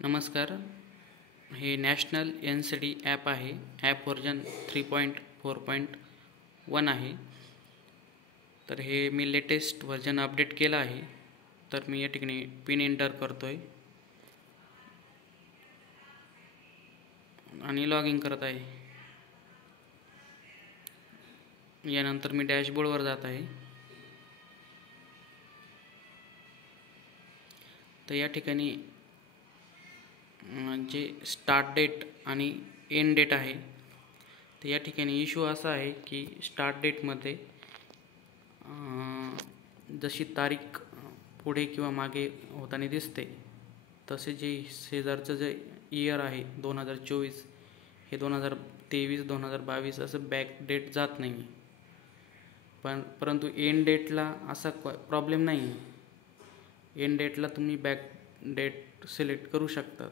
नमस्कार. हे national NCD app आहे. ॲप व्हर्जन 3.4.1 आहे. तर हे मी लेटेस्ट व्हर्जन अपडेट केलं आहे. तर मी या ठिकाणी पिन एंटर करतो आहे आणि लॉग इन करत आहे. यानंतर मी डॅशबोर्डवर जात आहे. तर या ठिकाणी जे स्टार्ट डेट आणि एंड डेट आहे, तर या ठिकाणी इश्यू असा आहे की स्टार्ट डेटमध्ये जशी तारीख पुढे किंवा मागे होताना दिसते, तसे जे शेजारचं जे इयर आहे 2024 हे 2023 2022 असं बॅक डेट जात नाही. परंतु एंड डेटला असा प्रॉब्लेम नाही. एंड डेटला तुम्ही बॅक डेट सिलेक्ट करू शकता.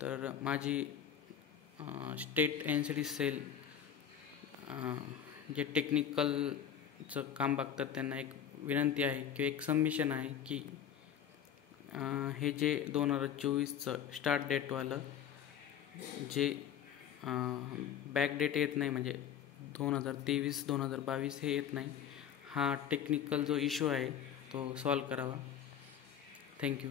तर माझी स्टेट NCD सेल जे टेक्निकलचं काम बघतात त्यांना एक विनंती आहे किंवा एक सबमिशन आहे की हे जे 2024चं स्टार्ट डेटवालं जे बॅक डेट येत नाही, म्हणजे 2023 2022 हे येत नाही, हा टेक्निकल जो इश्यू आहे तो सॉल्व करावा. थँक्यू.